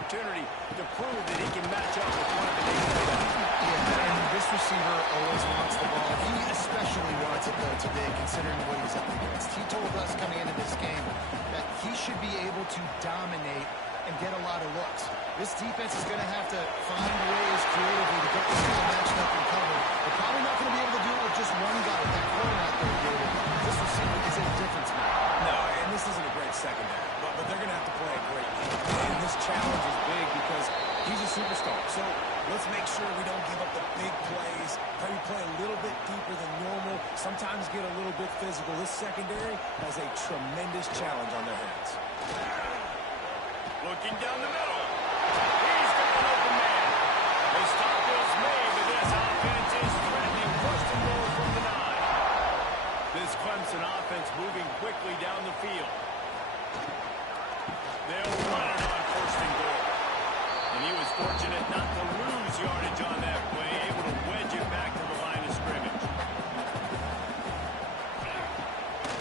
opportunity to prove that he can match up with one of the big guys. Yeah, and this receiver always wants the ball. He especially wants it, though, today, considering what he's up against. He told us coming into this game that he should be able to dominate and get a lot of looks. This defense is going to have to find ways creatively to get this guy matched up and covered. They're probably not going to be able to do it with just one guy with that corner out there, David. This receiver is a difference maker. No, and this isn't a great secondary, but they're going to have to play a great game. And this challenge is big because he's a superstar. So let's make sure we don't give up the big plays. Maybe play a little bit deeper than normal. Sometimes get a little bit physical. This secondary has a tremendous challenge on their hands. Looking down the middle. He's got an open man. The stop is made, but this offense is threatening first and goal from the 9. This Clemson offense moving quickly down the field. They'll run it on first and goal. And he was fortunate not to lose yardage on that play, able to wedge it back to the line of scrimmage.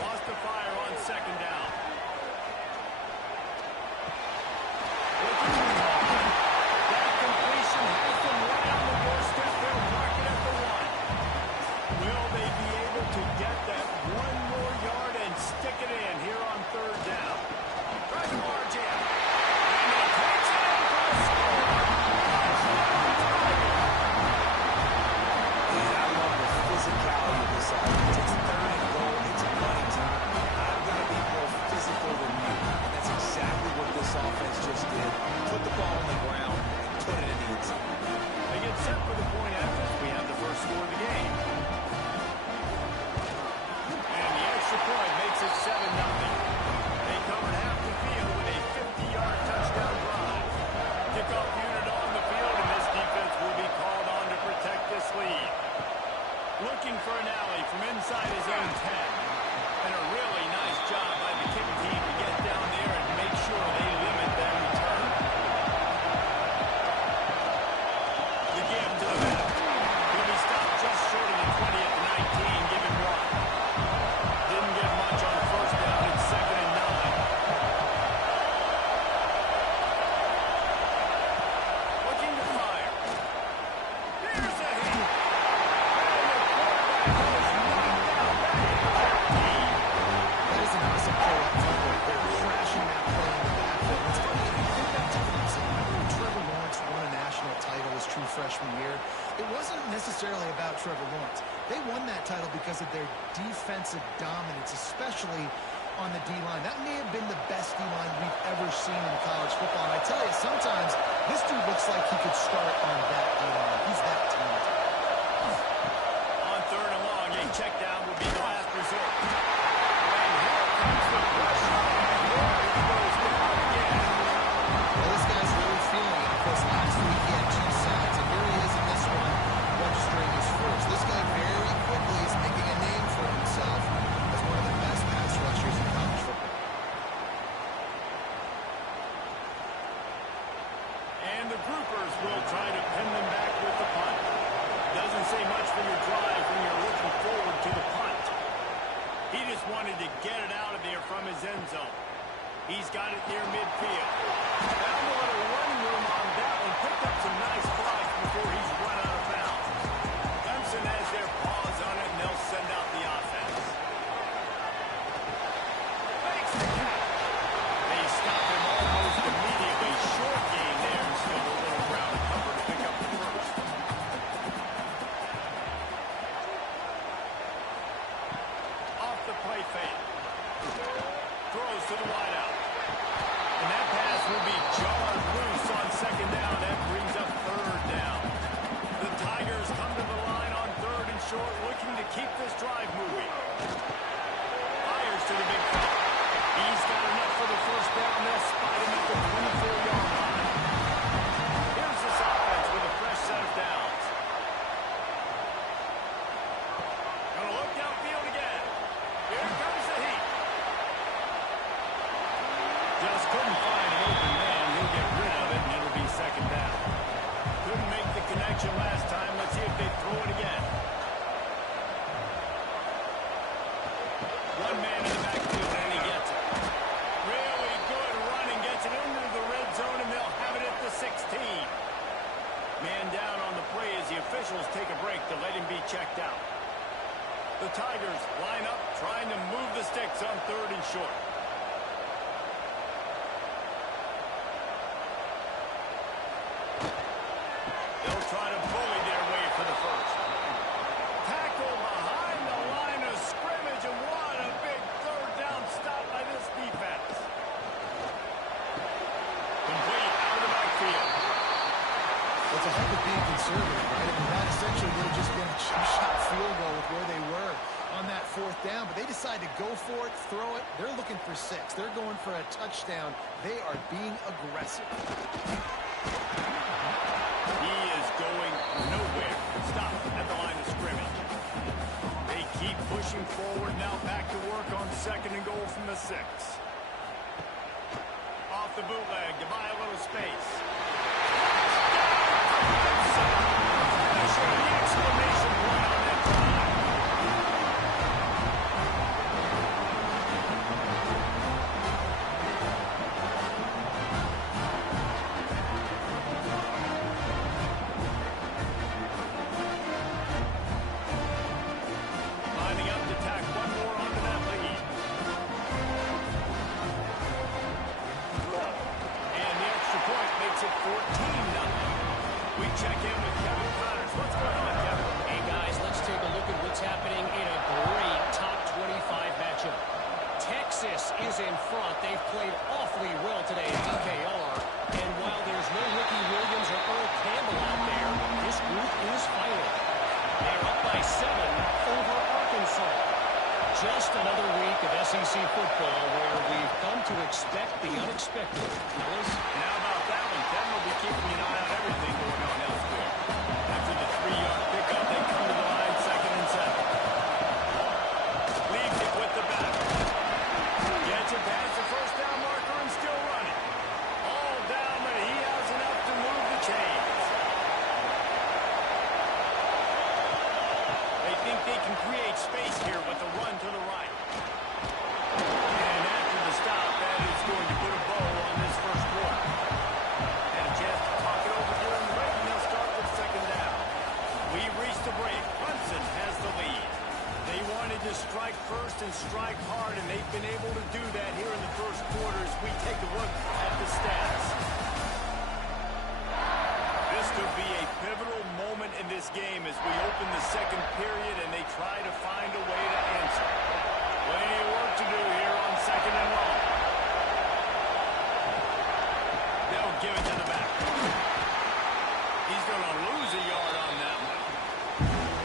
Lost the fire on second down. That completion has them right on the doorstep. They'll mark it at the 1. Will they be able to get that one more yard and stick it in here on third down? Right to margin. And he takes it in for a score. And I love the physicality of this offense. It's third and goal. It's money time. I've got to be more physical than you. And that's exactly what this offense just did. Put the ball on the ground and put it in the end zone. They get set for the point after. We have the first score of the game. And the extra point makes it 7-0. They covered half the field with a 50-yard touchdown drive. Kickoff unit on the field, and this defense will be called on to protect this lead. Looking for an alley from inside his own 10. And a really nice job by the kick team to get down there and make sure they limit that return. The give to the back. He'll be stopped just short of the 20 at the 19, giving 1. Didn't get much on first down. It's 2nd and 9. Looking to fire. Here's a hit. And the quarterback is knocked out back at the 13. That is an awesome play up front right there, crashing that play in the backfield. It's funny, if you think back to Clemson, remember when Trevor Lawrence won a national title his true freshman year? It wasn't necessarily about Trevor Lawrence. They won that title because of their defensive dominance, especially on the D-line. That may have been the best D-line we've ever seen in college football. And I tell you, sometimes this dude looks like he could start on that D-line. He's that talented. On third and long, a check down would be the last resort. And here comes the pressure, and there he goes down again. Well, this guy's really feeling it. Of course, last week he had 2 sacks, and here he is in this one, registering his first. This guy very quickly is making a name for himself as one of the best pass rushers in college football. And the groupers will try to pin them back with the punt. Doesn't say much for your drive when you're looking forward to the punt. He just wanted to get it out of there from his end zone. He's got it near midfield. Found a little running room on that one. Picked up some nice blocks before he's run out of bounds. Clemson has their paws on it, and they'll send out the offense. Makes the catch. They stop him almost immediately. Short gain there, and still a little ground cover to pick up the first. Off the play fake. Throws to the wideout. And that pass will be jarred loose checked out. The Tigers line up, trying to move the sticks on 3rd and short. They'll try to bully their way for the first. Tackle behind the line of scrimmage, and what a big 3rd down stop by this defense. Complete out of the backfield. It's a heck of being conservative, right? I mean, that essentially would have just been a chip-shot field goal with where they were on that 4th down, but they decide to go for it, throw it. They're looking for 6. They're going for a touchdown. They are being aggressive. He is going nowhere. Stop at the line of scrimmage. They keep pushing forward. Now back to work on 2nd and goal from the 6. Off the bootleg to buy a little space. Finishing the exclamation point on that drive. Lining up to tack one more onto that lead. And the extra point makes it 14-0. We check in with Kevin Connors. What's going on, Kevin? Hey, guys, let's take a look at what's happening in a great top 25 matchup. Texas is in front. They've played awfully well today at DKR. And while there's no Ricky Williams or Earl Campbell out there, this group is fighting. They're up by 7 over Arkansas. Just another week of SEC football where we've come to expect the unexpected. Fellas? And how about that one? Kevin will be keeping an eye on everything going on elsewhere. After the 3-yard pickup, they come to the line 2nd and 7. Leaves it with the back. Gets it past the 1st down marker and still running. All down, but he has enough to move the chains. They think they can create space here with the run to the right. And after the stop, that is going to put a bow on this 1st quarter. And a chance to talk it over during the break, and they'll start with 2nd down. We've reached the break. Clemson has the lead. They wanted to strike first and strike hard, and they've been able to do that here in the 1st quarter as we take a look at the stats. This could be a pivotal moment in this game as we open the 2nd period and they try to find a way to answer. Plenty of work to do here on 2nd and long. They'll give it to the back. He's going to lose a yard on that one.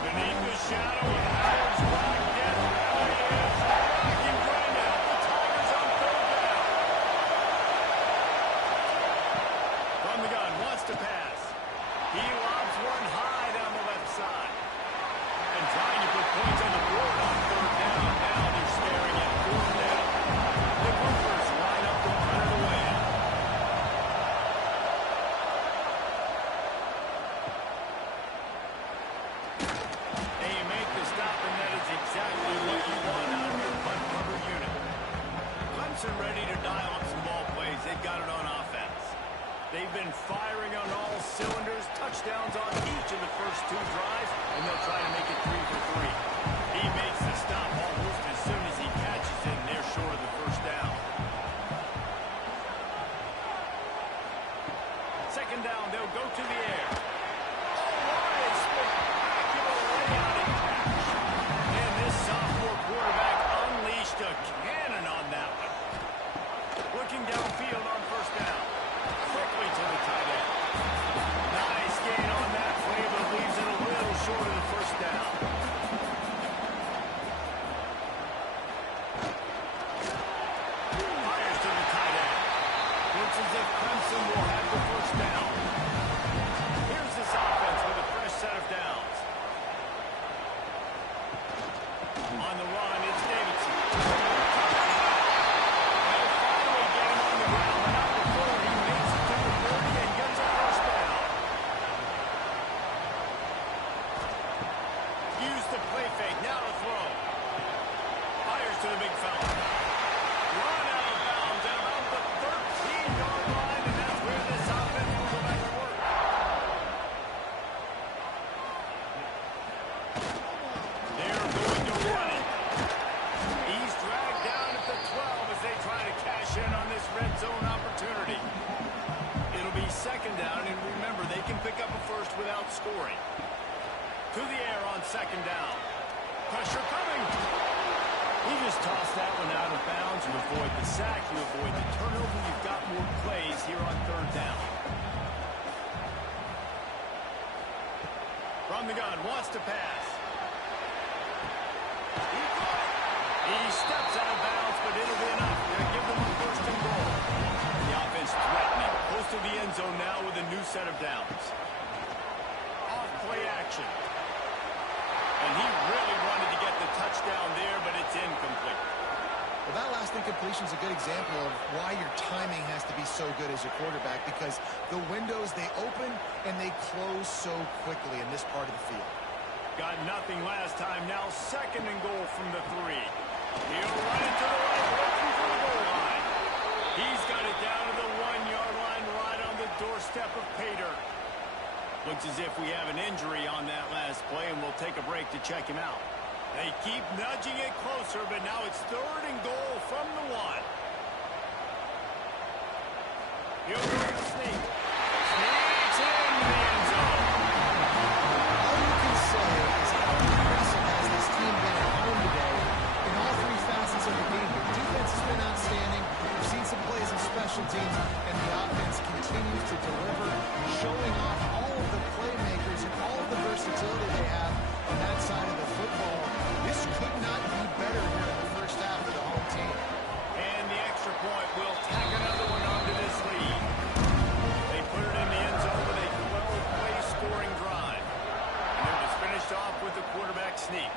Beneath the shadow of Howard's rock, Death Valley is rocking right now. The Tigers on 3rd down. From the gun, wants to pass. He lobs one high down the left side. And trying to put points on the board on 3rd down. Now they're staring at 4th down. The Gophers line up to run it away. They make the stop, and that is exactly what you want out of your punt cover unit. Clemson ready to dial up some ball plays. They've got it on offense. They've been firing on all cylinders, touchdowns on each of the first 2 drives, and they'll try to make it 3 for 3. He makes the stop almost as soon as he catches it, and they're short of the 1st down. 2nd down, they'll go to the air. Oh, what a spectacular layout and catch. And this sophomore quarterback unleashed a cannon on that one. Looking downfield on 1st down. Quickly to the tight end. Nice gain on that play, but leaves it a little short of the 1st down. Fires to the tight end. Looks as if Clemson will have the 1st down. Here It'll be second down, and remember, they can pick up a first without scoring. To the air on second down. Pressure coming. He just tossed that one out of bounds. You avoid the sack, you avoid the turnover. You've got more plays here on third down. From the gun, wants to pass. He steps out of bounds, but it'll be enough. They're going to give them a first and goal. The offense threatening. Close to the end zone now with a new set of downs. Off play action. And he really wanted to get the touchdown there, but it's incomplete. Well, that last incompletion is a good example of why your timing has to be so good as a quarterback, because the windows, they open and they close so quickly in this part of the field. Got nothing last time. Now second and goal from the 3. He'll run it to the right, looking for the goal line. He's got it down to the 1-yard line, right on the doorstep of Pater. Looks as if we have an injury on that last play, and we'll take a break to check him out. They keep nudging it closer, but now it's third and goal from the 1. He'll go to sneak. Sneaks in the end zone. All you can say is how impressive has this team been at home today in all 3 facets of the game. The defense has been outstanding. We've seen some plays in special teams, and the offense continues to deliver, showing off all of the playmakers and all of the versatility they have on that side of the football. This could not be better here in the first half of the home team. And the extra point will tack another one onto this lead. They put it in the end zone with a 12-play scoring drive. And it was finished off with the quarterback sneak.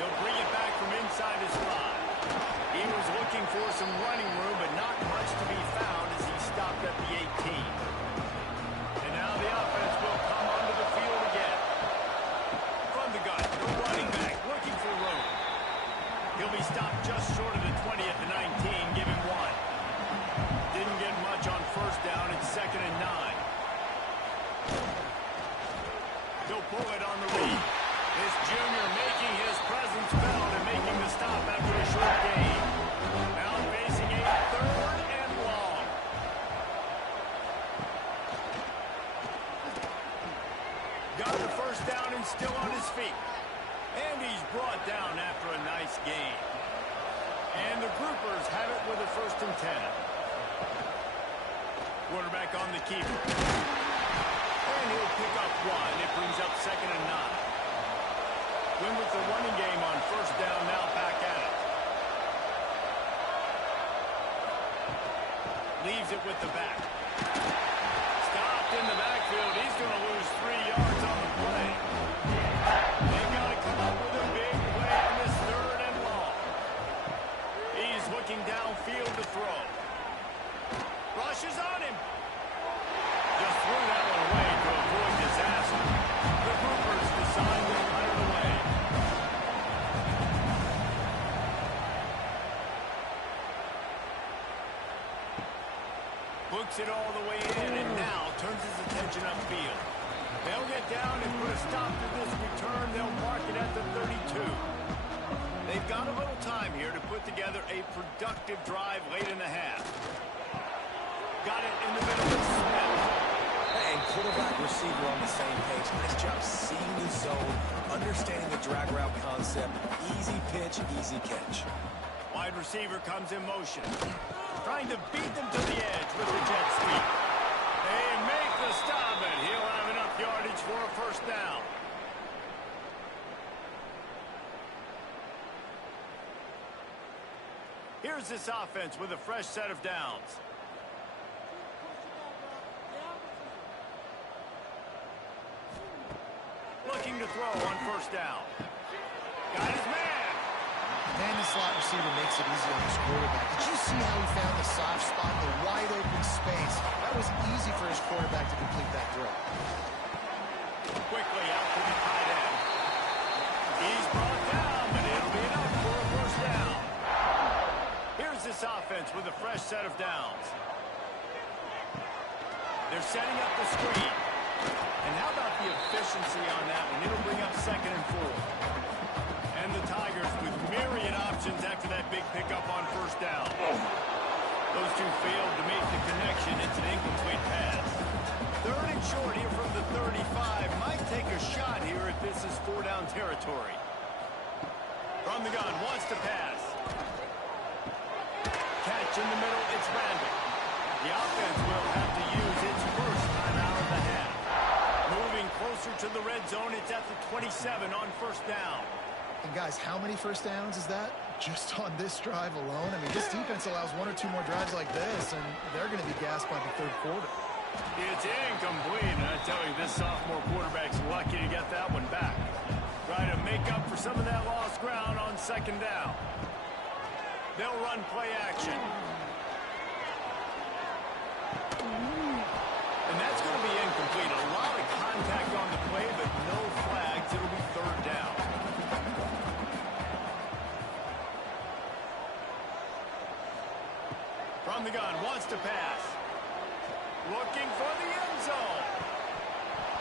He'll bring it back from inside his 5. He was looking for some running room, but not much to be found as he stopped at the 18. And now the offense will come onto the field again. From the gun, the running back looking for room. He'll be stopped just short of the 20 at the 19. Give him 1. Didn't get much on first down. It's second and 9. He'll pull it on the lead. This junior making his presence felt and making the stop after a short gain. Now facing a third and long. Got the first down and still on his feet. And he's brought down after a nice gain. And the Groupers have it with a first and 10. Quarterback on the keeper. And he'll pick up 1. It brings up second and 9. Win with the running game on first down, now back at it. Leaves it with the back. Stopped in the backfield. He's going to lose 3 yards on the play. They've got to come up with a big play on this third and long. He's looking downfield to throw. Rushes on him. Just threw that one away to avoid disaster. The Groupers decide to punt it away. Books it all the way in, and now turns his attention upfield. They'll get down and put a stop to this return. They'll mark it at the 32. They've got a little time here to put together a productive drive late in the half. Got it in the middle of Smith. And quarterback receiver on the same page. Nice job seeing the zone, understanding the drag route concept. Easy pitch, easy catch. Wide receiver comes in motion. Trying to beat them to the edge with the jet sweep. They make the stop, and he'll have enough yardage for a first down. Here's this offense with a fresh set of downs. Looking to throw on first down. Got his man. And the slot receiver makes it easy on his quarterback. Did you see how he found the soft spot, the wide open space? That was easy for his quarterback to complete that throw. Quickly out to the tight end. He's brought down, but it'll be enough for a first down. Here's this offense with a fresh set of downs. They're setting up the screen. And how about the efficiency on that one? It'll bring up second and 4. And the Tigers with myriad options after that big pickup on first down. Those two failed to make the connection. It's a short here from the 35. Might take a shot here if this is 4-down territory. From the gun, wants to pass. Catch in the middle, it's Randall. The offense will have to use its first timeout of the half. Moving closer to the red zone, it's at the 27 on first down. And guys, how many first downs is that? Just on this drive alone? I mean, this defense allows 1 or 2 more drives like this, and they're going to be gassed by the third quarter. It's incomplete, and I tell you, this sophomore quarterback's lucky to get that one back. Try to make up for some of that lost ground on second down. They'll run play action. And that's going to be incomplete. A lot of contact on the play, but no flags. It'll be third down. From the gun, wants to pass. Looking for the end zone.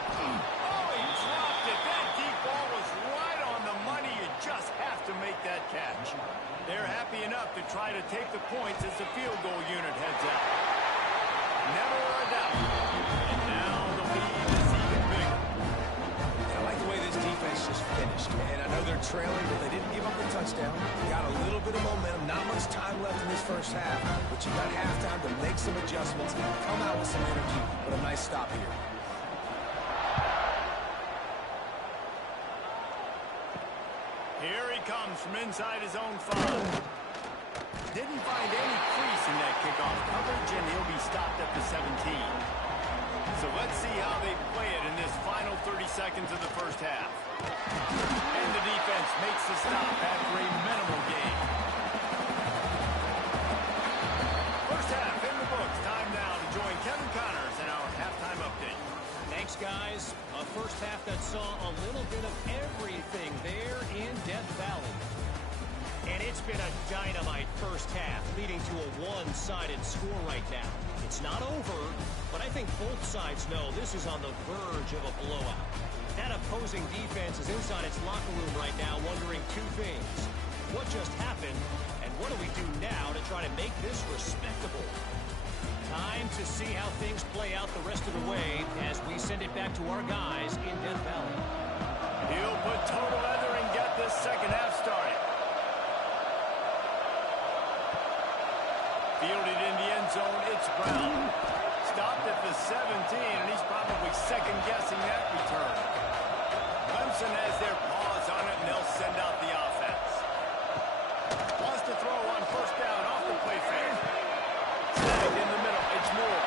Oh, he dropped it. That deep ball was right on the money. You just have to make that catch. They're happy enough to try to take the points as the field goal unit heads out. Never a doubt. And now the lead is even bigger. I like the way this defense just finished. And I know they're trailing, but they didn't give up the touchdown. Got a little bit of momentum. Not much time left in this first half. But you got halftime to make some adjustments, come out with some energy. But a nice stop here. Here he comes from inside his own 5. Didn't find any crease in that kickoff coverage, and he'll be stopped at the 17. So let's see how they play it in this final 30 seconds of the first half. And the defense makes the stop after a minimal gain. First half in the books. Time now to join Kevin Connors in our halftime update. Thanks, guys. A first half that saw a little bit of everything there in Death Valley. And it's been a dynamite first half, leading to a one-sided score right now. It's not over, but I think both sides know this is on the verge of a blowout. That opposing defense is inside its locker room right now wondering 2 things. What just happened, and what do we do now to try to make this respectable? Time to see how things play out the rest of the way as we send it back to our guys in Death Valley. He'll put total leather and get this second half started. Fielded in the end zone, it's Brown. Stopped at the 17, and he's probably second-guessing that return. Clemson has their paws on it, and they'll send out the offense. Wants to throw on first down off the play fake. Snagged in the middle, it's Moore.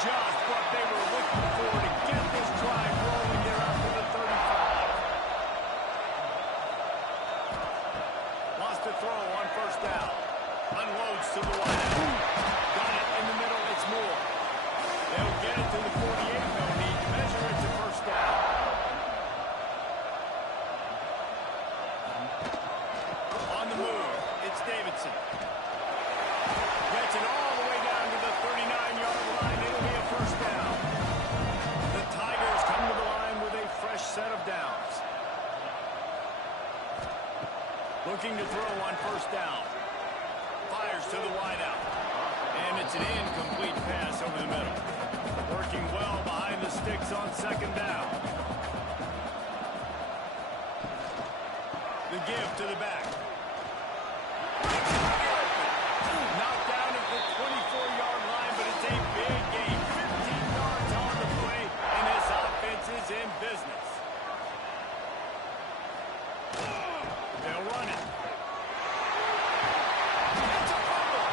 Just what they were looking for to get this drive rolling there out to the 35. Wants to throw on first down. Unloads to the wide. Got it in the middle, it's Moore. They'll get it to the 48, no need to measure it to first down. On the move, it's Davidson. Gets it all the way down to the 39-yard line. It'll be a first down. The Tigers come to the line with a fresh set of downs. Looking to throw on first down. Fires to the wideout. And it's an incomplete pass over the middle. Working well behind the sticks on second down. The give to the back. Knocked down at the 24-yard line, but it's a big gain. 15 yards on the play, and this offense is in business. They'll run it. It's a fumble.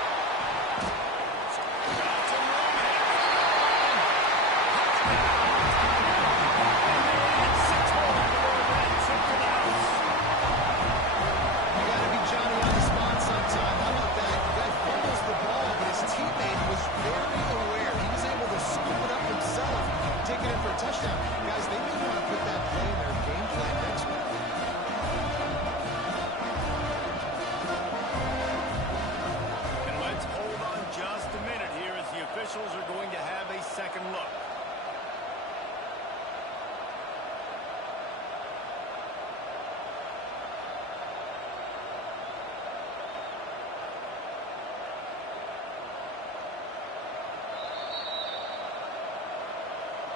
Got some room here. And they add 6 more to the red. Took it out. You got to be Johnny on the spot sometime. How about that? The guy fumbles the ball, but his teammate was very aware. He was able to scoop it up himself, take it in for a touchdown. Guys, they may want to put that play in their game plan next week. And let's hold on just a minute here as the officials are going to have a second look.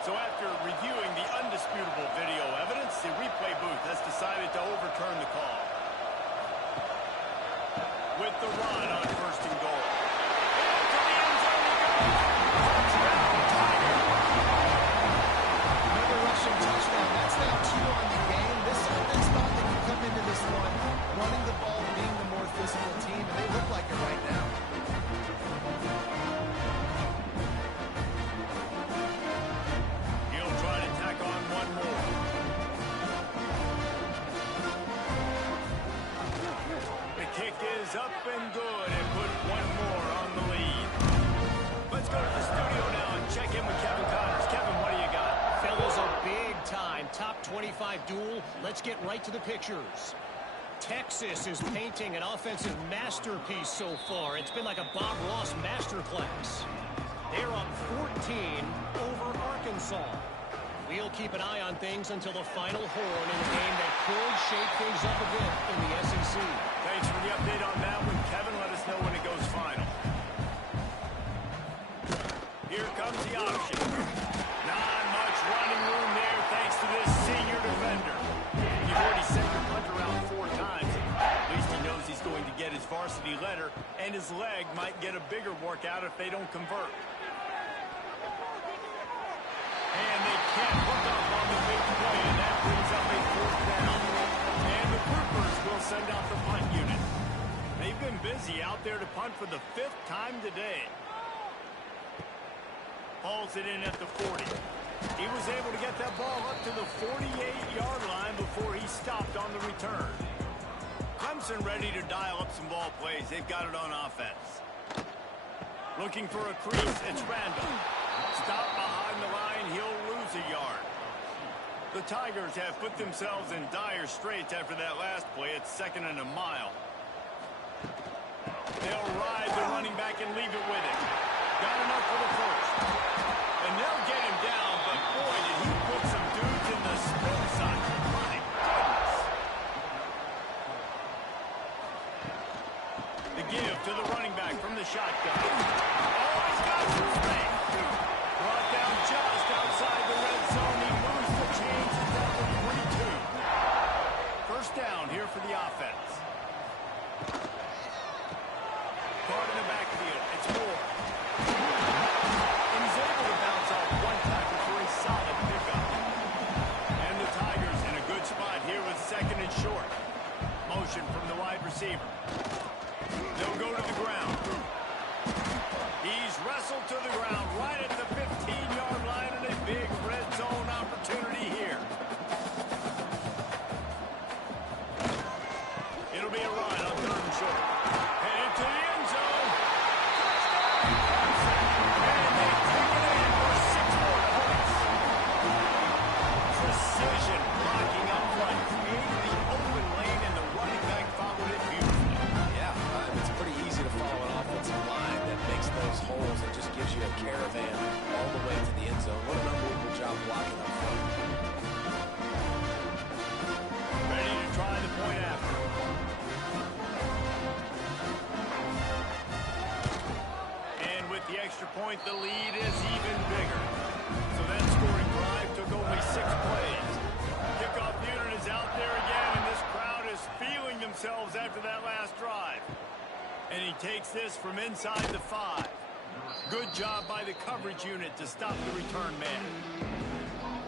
So So after reviewing the undisputable video evidence, the replay booth has decided to overturn the call. With the run on first and goal. Into the end zone he goes. Touchdown, Tiger. Another rushing touchdown. That's now 2 on the game. This offense thought they could come into this one running the ball, being the more physical team, and they look like it right now. He'll try to tack on one more. The kick is up and good and put one more on the lead. Let's go to the studio now and check in with Kevin Connors. Kevin, what do you got? Fellas, a big-time top 25 duel. Let's get right to the pictures. Texas is painting an offensive masterpiece so far. It's been like a Bob Ross masterclass. They're up 14 over Arkansas. We'll keep an eye on things until the final horn in a game that could shake things up a bit in the SEC. Thanks for the update on that one, Kevin. Let us know when it goes final. Here comes the option. Not much running room there thanks to this senior defender. You've already sent your punter around 4 times. At least he knows he's going to get his varsity letter, and his leg might get a bigger workout if they don't convert. And they can't hook up on the big play, and that brings up a 4th down. And the Groupers will send out the punt unit. They've been busy out there to punt for the 5th time today. Hauls it in at the 40. He was able to get that ball up to the 48-yard line before he stopped on the return. Clemson ready to dial up some ball plays. They've got it on offense. Looking for a crease. It's Randall. Stop behind the line. He'll lose a yard. The Tigers have put themselves in dire straits after that last play. It's 2nd and a mile. They'll ride the running back and leave it with him. Got enough for the first. And they'll get him down, but boy, did he put some dudes in the spin side. My goodness. The give to the running back from the shotgun. Oh, he's got some space. Brought down just outside the red zone. He moves the chains. He's down to 42. First down here for the offense. Caught in the backfield. It's Moore. And he's able to bounce off one tackle for a solid pickup. And the Tigers in a good spot here with 2nd and short. Motion from the wide receiver. They'll go to the ground. He's wrestled to the ground right at the 15-yard line and a big red zone opportunity here. It'll be a run on 3rd and short. And into the end zone. And they take it in for 6 more points. Precision blocking up front. Created the open lane and the running back followed it beautifully. Yeah, it's pretty easy to follow an offensive line that makes those holes and just gives you a caravan all the way to the end zone. What an unbelievable job blocking up front. Ready to try the point after. And with the extra point, the lead is even bigger. So that scoring drive took only 6 plays. Kickoff unit is out there again, and this crowd is feeling themselves after that last drive. And he takes this from inside the 5. Good job by the coverage unit to stop the return man.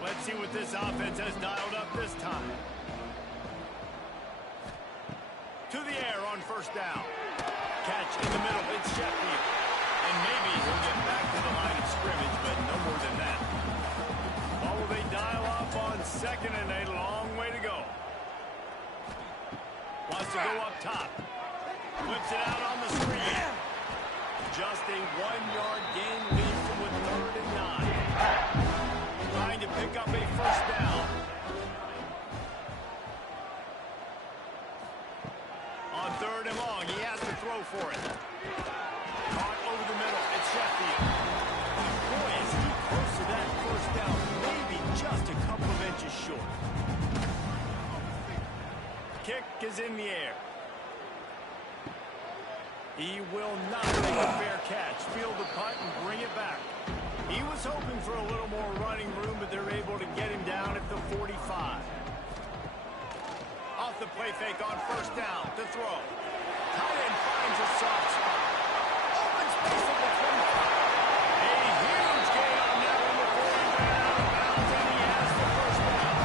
Let's see what this offense has dialed up this time. To the air on first down. Catch in the middle. It's Sheffield. And maybe he'll get back to the line of scrimmage, but no more than that. Or will they dial up on 2nd and a long way to go? Wants to go up top. Flips it out on the screen. Just a 1-yard gain leaves him with 3rd and 9. Trying to pick up a first down. On 3rd and long, he has to throw for it. Caught over the middle. It's Sheffield. Boy, is he close to that first down. Maybe just a couple of inches short. Kick is in the air. He will not make a fair catch. Field the punt and bring it back. He was hoping for a little more running room, but they're able to get him down at the 45. Off the play fake on first down to throw. Tight end finds a soft spot. Open space at the 25. A huge gain on that one before he ran out of bounds, and he has the first down.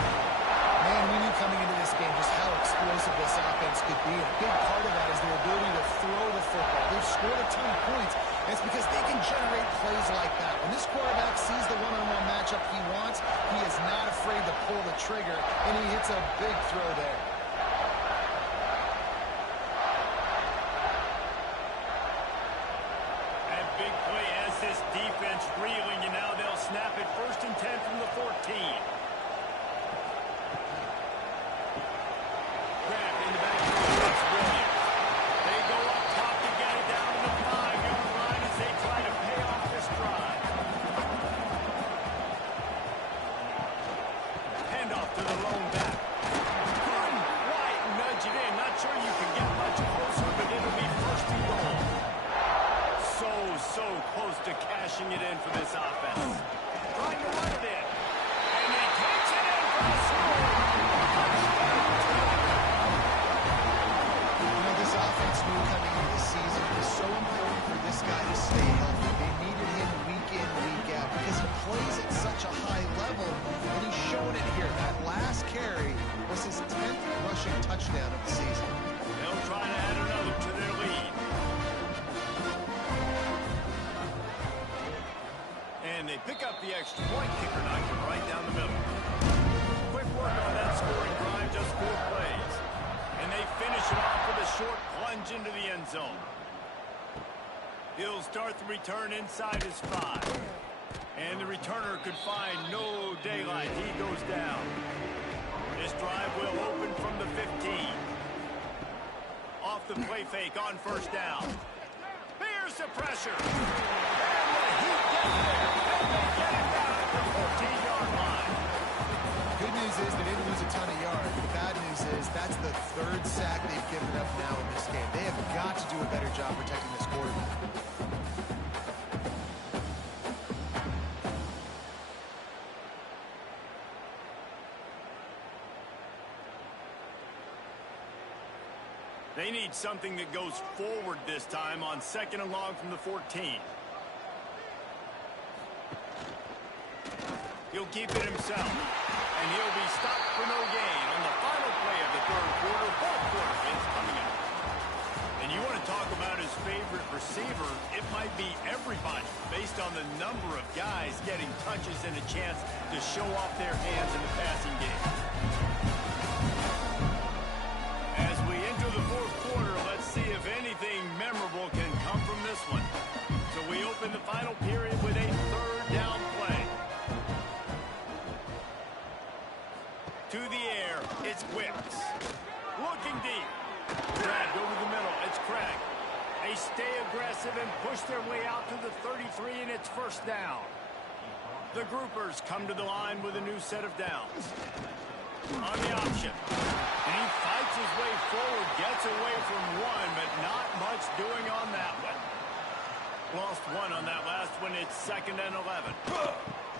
Man, we knew coming into this game just how explosive this offense could be. A big part of that is their ability to throw the football. They've scored a ton of points, and it's because they can generate plays like that. When this quarterback sees the one-on-one matchup he wants, he is not afraid to pull the trigger, and he hits a big throw there. That big play has this defense reeling, and now they'll snap it 1st and 10 from the 14. Grabbed in the backfield. That's Williams. They go up top to get it down to the 5-yard line as they try to pay off this drive. Handoff to the lone back. Couldn't quite nudge it in. Not sure you can get much closer, but it'll be 1st and goal. So close to cashing it in for this offense. Trying to run it in. And he takes it in for the score. You know, this offense knew coming into the season it was so important for this guy to stay healthy. They needed him week in, week out because he plays at such a high level, and he's showing it here. That last carry was his 10th rushing touchdown of the season. They'll try to add another to their lead. And they pick up the extra point. Kicker knocks it right down the middle. Quick work on that scoring drive, just 4 plays. And they finish it off with a short plunge into the end zone. He'll start the return inside his 5. And the returner could find no daylight. He goes down. This drive will open from the 15. Off the play fake on first down. Here's the pressure. And the heat gets there. And they get it down at the 14-yard line. Good news is they didn't lose a ton of yards. The bad news is that's the 3rd sack they've given up now in this game. They have got to do a better job protecting this quarterback. They need something that goes forward this time on 2nd and long from the 14. He'll keep it himself, and he'll be stopped for no gain on the final play of the 3rd quarter. 4th quarter is coming up. And you want to talk about his favorite receiver, it might be everybody based on the number of guys getting touches and a chance to show off their hands in the passing game. As we enter the 4th quarter, let's see if anything memorable can come from this one. So we open the final period with a 3rd down play. To the air, it's Wicks. Looking deep. Dragged over the middle, it's Craig. They stay aggressive and push their way out to the 33, and it's 1st down. The groupers come to the line with a new set of downs. On the option. And he fights his way forward, gets away from one, but not much doing on that one. Lost one on that last one. It's 2nd and 11.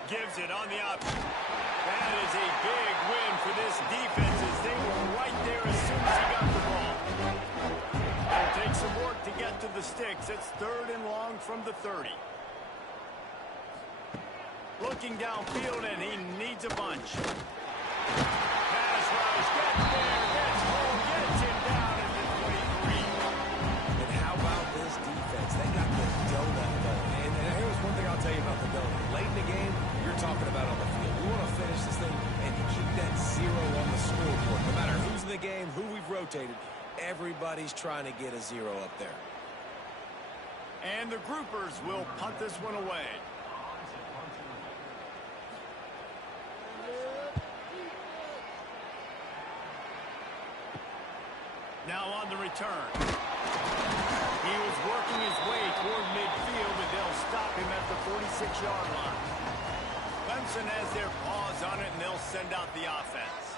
Gives it on the option. That is a big win for this defense as they were right there as soon as he got the ball. It'll take some work to get to the sticks. It's 3rd and long from the 30. Looking downfield, and he needs a bunch. Pass rush, gets there, gets home, gets him down at the 23. And how about this defense? They got the donut going. And here's one thing I'll tell you about the donut. Late in the game, you're talking about on the field. We want to finish this thing and keep that 0 on the scoreboard. No matter who's in the game, who we've rotated, everybody's trying to get a 0 up there. And the groupers will punt this one away. Now on the return. He was working his way toward midfield, but they'll stop him at the 46-yard line. Clemson has their paws on it, and they'll send out the offense.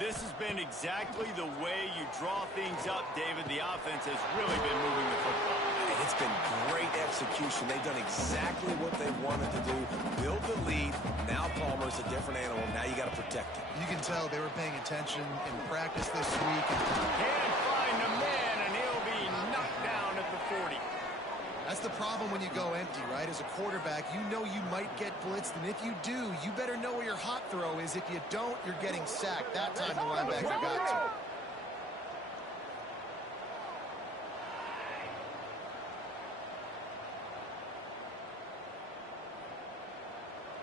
This has been exactly the way you draw things up, David. The offense has really been moving the football. It's been great execution. They've done exactly what they wanted to do. Build the lead. Now Palmer's a different animal. Now you got to protect it. You can tell they were paying attention in practice this week. Can't find a man, and he'll be knocked down at the 40. That's the problem when you go empty, right? As a quarterback, you know you might get blitzed, and if you do, you better know where your hot throw is. If you don't, you're getting sacked. That time the linebacker got to.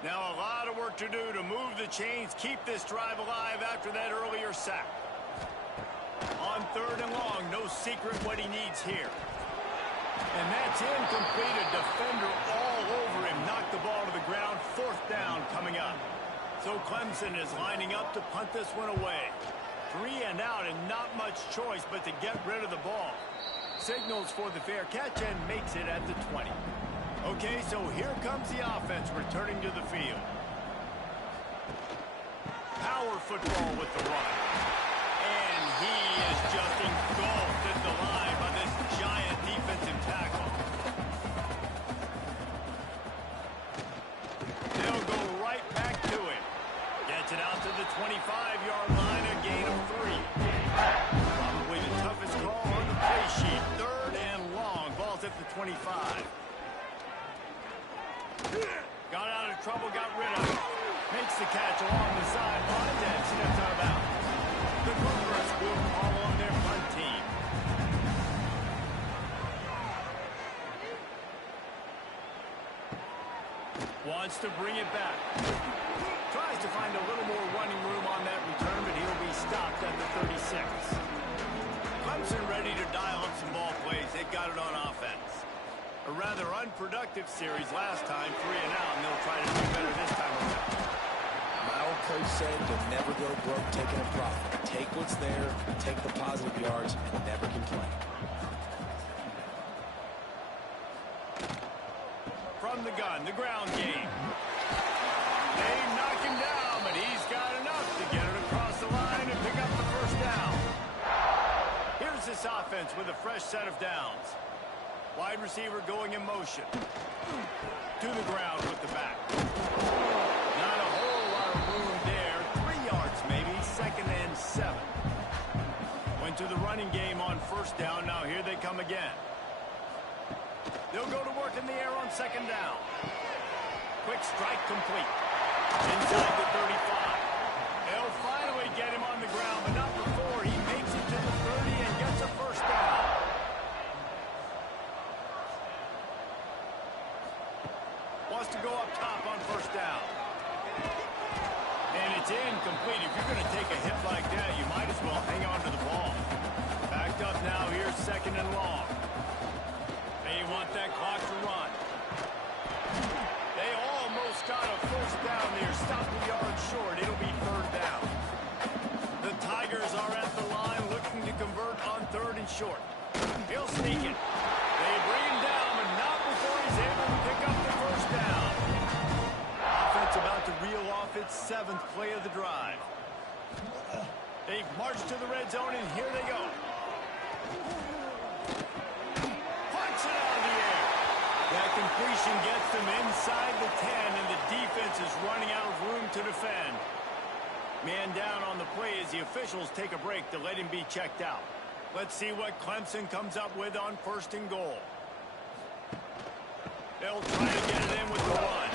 Now a lot of work to do to move the chains, keep this drive alive after that earlier sack. On 3rd and long, no secret what he needs here. And that's incomplete. A defender all over him. Knocked the ball to the ground. 4th down coming up. So Clemson is lining up to punt this one away. 3 and out and not much choice but to get rid of the ball. Signals for the fair catch and makes it at the 20. Okay, so here comes the offense returning to the field. Power football with the run. And he is just engulfed at the line by this giant defensive tackle. They'll go right back to him. Gets it out to the 25-yard line, a gain of 3. Probably the toughest call on the play sheet. 3rd and long. Ball's at the 25. Got out of trouble, got rid of it. Makes the catch along the sideline and steps out of bounds. The Gophers will call on their punt team. Wants to bring it back. Tries to find a little more running room on that return, but he'll be stopped at the 36. Clemson ready to dial up some ball plays. They got it on offense. A rather unproductive series last time, 3 and out, and they'll try to do better this time around. My old coach said to never go broke taking a profit. Take what's there, take the positive yards, and never complain. From the gun, the ground game. They knock him down, but he's got enough to get it across the line and pick up the 1st down. Here's this offense with a fresh set of downs. Wide receiver going in motion. To the ground with the back. Not a whole lot of room there. 3 yards maybe. 2nd and 7. Went to the running game on 1st down. Now here they come again. They'll go to work in the air on 2nd down. Quick strike complete. Inside the 35. They'll finally get him on the ground, but not before he makes it to the 30 and gets a 1st down. Wants to go up top on 1st down. And it's incomplete. If you're going to take a hit like that, you might as well hang on to the ball. Backed up now here, 2nd and long. They want that clock to run. They almost got a 1st down there. Stopped the yard short. It'll be 3rd down. The Tigers are at the line looking to convert on 3rd and short. He'll sneak it. They bring him down, but not before he's able to pick up the 1st down. Offense about to reel off its 7th play of the drive. They've marched to the red zone, and here they go. Punch it out of the air. That completion gets them inside the 10, and the defense is running out of room to defend. Man down on the play as the officials take a break to let him be checked out. Let's see what Clemson comes up with on 1st and goal. They'll try to get it in with the run.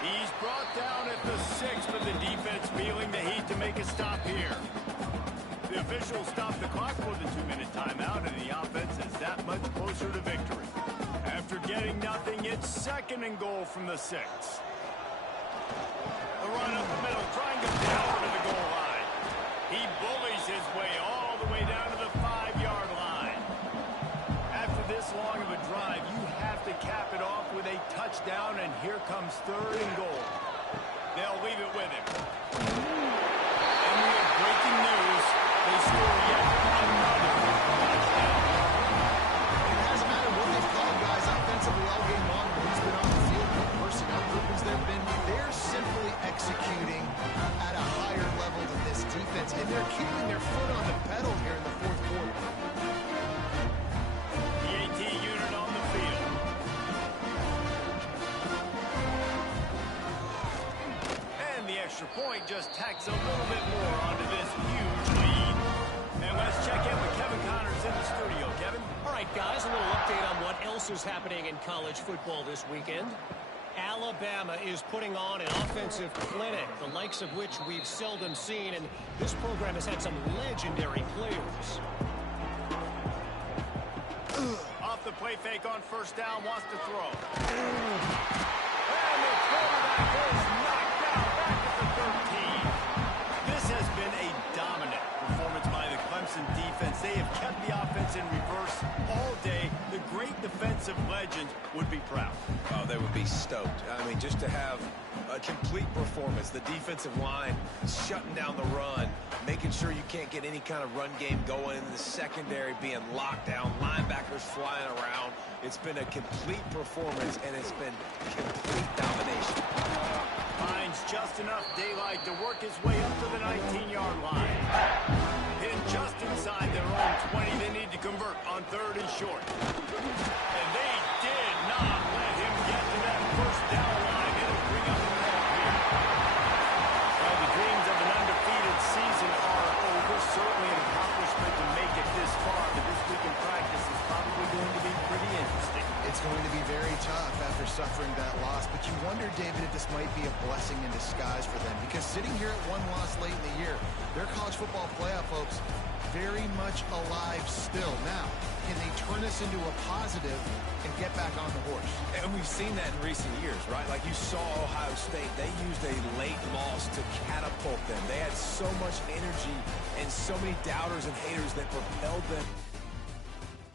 He's brought down at the 6, but the defense feeling the heat to make a stop here. The officials stop the clock for the 2-minute timeout, and the offense is that much closer to victory. After getting nothing, it's 2nd and goal from the 6. The run up the middle, trying to power to the goal line. He bullies his way all the way down to the 5-yard line. After this long of a drive, you have to cap it off with a touchdown, and here comes 3rd and goal. They'll leave it with him. And we have breaking news. They score yet another touchdown. It doesn't matter what they've called, guys, offensively all game long. Who's been on the field, what personnel groupings there have been. They're simply executing at a higher level than this defense, and they're keeping their foot on the pedal here in the 4th quarter. The AT unit on the extra point just tacks a little bit more onto this huge lead. And let's check in with Kevin Connors in the studio. Kevin? All right, guys, a little update on what else is happening in college football this weekend. Alabama is putting on an offensive clinic, the likes of which we've seldom seen, and this program has had some legendary players. Off the play fake on first down, wants to throw. And the quarterback is knocked out back at the 13. This has been a dominant performance by the Clemson defense. They have kept the offense in reverse all day. The great defensive legend would be proud. Oh, they would be stoked. I mean, just to have a complete performance. The defensive line shutting down the run, making sure you can't get any kind of run game going, in the secondary being locked down, linebackers flying around. It's been a complete performance, and it's been complete domination. Finds just enough daylight to work his way up to the 19-yard line. Hidden just inside their own 20. They need to convert on 3rd and short. And they did not let him get to that first down line. It'll bring up a ball here. Well, the dreams of an undefeated season are over. Certainly an accomplishment to make it this far, but this week in practice is probably going to be pretty interesting. It's going to be very tough after suffering that loss, but you wonder, David, if this might be a blessing in disguise for them, because sitting here at one loss late in the year, their college football playoff hopes very much alive still. Now, can they turn this into a positive and get back on the horse? And we've seen that in recent years, right? Like you saw Ohio State, they used a late loss to catapult them. They had so much energy and so many doubters and haters that propelled them